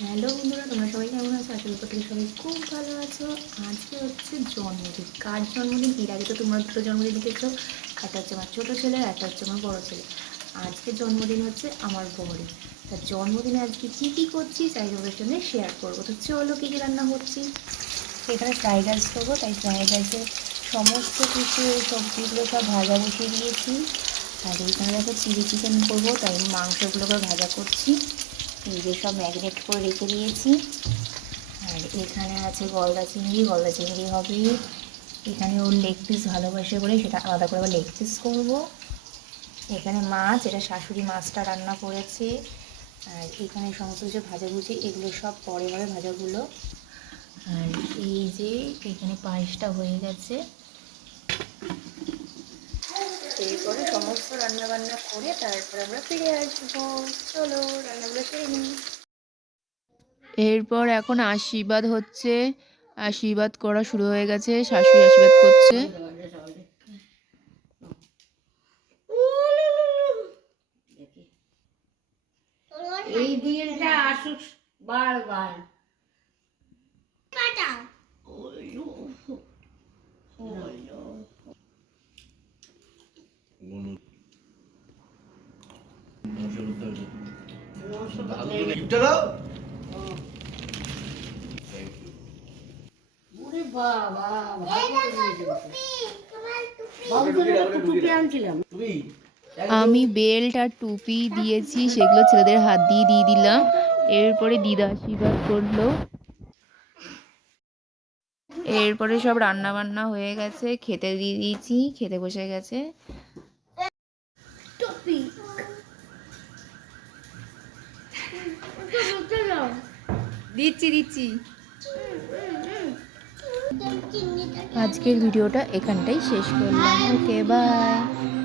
Hello বন্ধুরা, তোমরা সবাই কেমন আছো? আশা করি প্রত্যেকে সবাই খুব ভালো আছো। আজকে হচ্ছে জন্মদিন। কার জন্মদিন? এর আগে তো তোমরা দুটো জন্মদিন দেখেছ। একটা হচ্ছে আমার ছোটো ছেলে একটা হচ্ছে আমার বড়ো ছেলে। আজকে জন্মদিন হচ্ছে আমার বড়ের তার জন্মদিনে আজকে কী কী করছি তাই তোমাদের সঙ্গে শেয়ার করব। তো চলো কী কী রান্না করছি? এখানে ফ্রাইড রাইস করব। তাই ফ্রাইড রাইসের সমস্ত কিছু, এই সবজিগুলো সব ভাজা বসিয়ে দিয়েছি। আর এখানে দেখো চিলি চিকেন করব। তাই মাংসগুলোকে ভাজা করছি। যে সব ম্যাগনেট করে রেখে দিয়েছি। আর এখানে আছে গলদা চিংড়ি গলদা চিংড়ি হবে। এখানে ওর লেগ পিস ভালোবাসে বলে সেটা আলাদা করে আবার লেগ পিস করব। এখানে মাছ, এটা শাশুড়ি মাছটা রান্না করেছে। আর এখানে সমস্ত কিছু ভাজাভুজি, এগুলো সব পরে হবে ভাজাগুলো। আর এই যে এখানে পায়েসটা হয়ে গেছে। এরপরে সমস্ত রান্না বান্না করে তারপরে আমরা ফিরে আসব। চলো রান্নাগুলো সেরে নিই। এরপর এখন আশীর্বাদ হচ্ছে আশীর্বাদ করা শুরু হয়ে গেছে শাশুড়ি আশীর্বাদ করছে। এই দিনটা আসুক বারবার ওরে বাবা বাবুদের একটা টুপি আনছিলাম আমি বেল্ট আর টুপি দিয়েছি, সেগুলো ছেলেদের হাত দিয়ে দিয়ে দিলাম। এরপরে দিদা আশীর্বাদ করল। এরপরে সব রান্না বান্না হয়ে গেছে, খেতে দিয়ে দিয়েছি, খেতে বসে গেছে। দিচ্ছি দিচ্ছি। আজকের ভিডিওটা এখানটাই শেষ করলাম। Okay bye